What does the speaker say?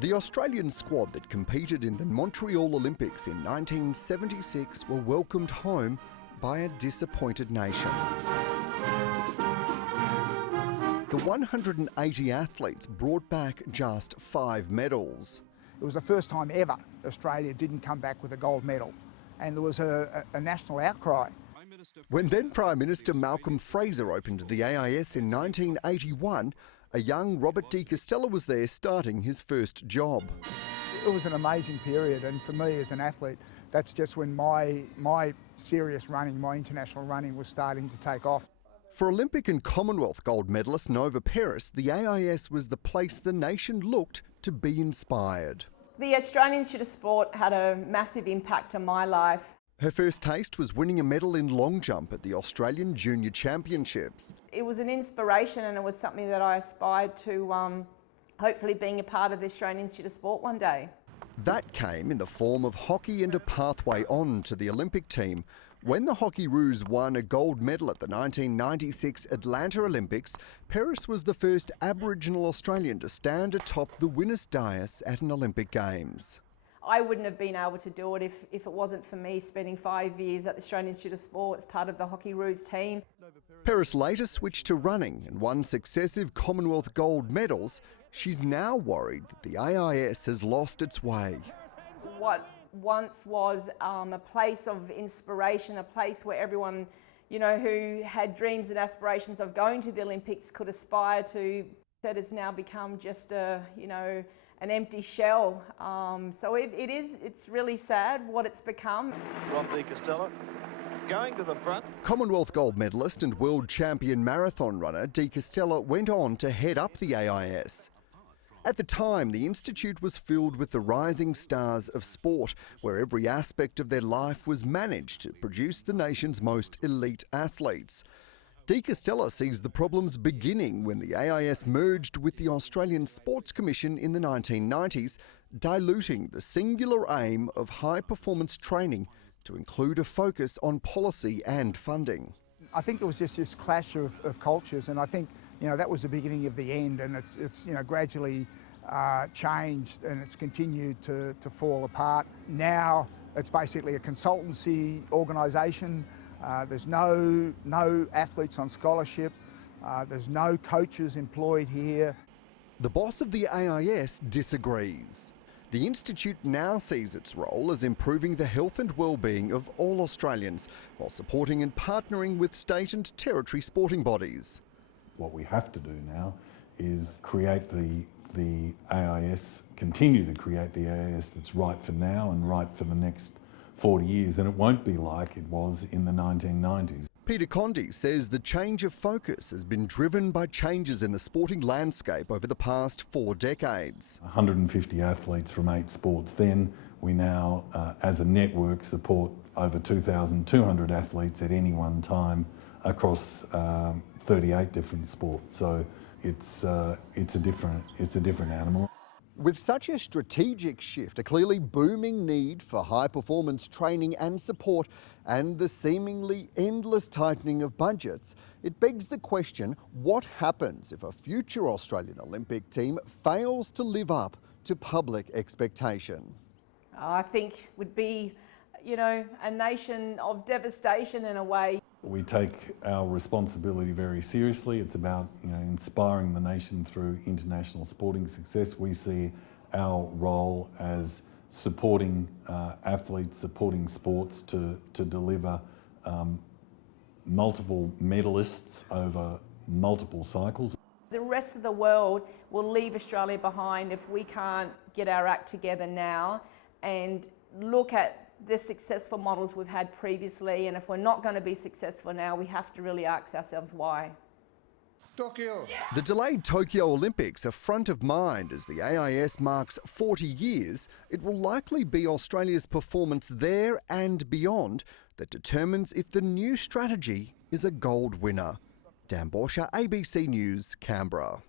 The Australian squad that competed in the Montreal Olympics in 1976 were welcomed home by a disappointed nation. The 180 athletes brought back just 5 medals. It was the first time ever Australia didn't come back with a gold medal, and there was a national outcry. When then Prime Minister Malcolm Fraser opened the AIS in 1981, a young Robert de Castella was there starting his first job. It was an amazing period, and for me as an athlete, that's just when my serious running, my international running was starting to take off. For Olympic and Commonwealth gold medalist Nova Peris, the AIS was the place the nation looked to be inspired. The Australian Institute of Sport had a massive impact on my life. Her first taste was winning a medal in long jump at the Australian Junior Championships. It was an inspiration, and it was something that I aspired to hopefully being a part of the Australian Institute of Sport one day. That came in the form of hockey and a pathway on to the Olympic team. When the Hockeyroos won a gold medal at the 1996 Atlanta Olympics, Peris was the first Aboriginal Australian to stand atop the winner's dais at an Olympic Games. I wouldn't have been able to do it if it wasn't for me spending 5 years at the Australian Institute of Sport as part of the Hockeyroos team. Peris later switched to running and won successive Commonwealth gold medals. She's now worried that the AIS has lost its way. What once was a place of inspiration, a place where everyone, who had dreams and aspirations of going to the Olympics could aspire to, that has now become just an empty shell. So it's really sad what it's become. Rob de Castella going to the front. Commonwealth gold medalist and world champion marathon runner de Castella went on to head up the AIS. At the time, the Institute was filled with the rising stars of sport, where every aspect of their life was managed to produce the nation's most elite athletes. De Castella sees the problems beginning when the AIS merged with the Australian Sports Commission in the 1990s, diluting the singular aim of high-performance training to include a focus on policy and funding. I think it was just this clash of cultures, and I think that was the beginning of the end, and it's gradually changed, and it's continued to fall apart. Now it's basically a consultancy organisation. There's no athletes on scholarship. There's no coaches employed here. The boss of the AIS disagrees. The Institute now sees its role as improving the health and well-being of all Australians, while supporting and partnering with state and territory sporting bodies. What we have to do now is create the AIS, continue to create the AIS that's right for now and right for the next 40 years, and it won't be like it was in the 1990s. Peter Condy says the change of focus has been driven by changes in the sporting landscape over the past 4 decades. 150 athletes from 8 sports. Then we now, as a network, support over 2,200 athletes at any one time across 38 different sports. So it's a different animal. With such a strategic shift, a clearly booming need for high-performance training and support, and the seemingly endless tightening of budgets, it begs the question, what happens if a future Australian Olympic team fails to live up to public expectation? I think would be, a nation of devastation in a way. We take our responsibility very seriously. It's about inspiring the nation through international sporting success. We see our role as supporting athletes, supporting sports to deliver multiple medalists over multiple cycles. The rest of the world will leave Australia behind if we can't get our act together now and look at the successful models we've had previously, and if we're not going to be successful now, we have to really ask ourselves why. Tokyo. The delayed Tokyo Olympics are front of mind as the AIS marks 40 years. It will likely be Australia's performance there and beyond that determines if the new strategy is a gold winner. Dan Borscher, ABC News, Canberra.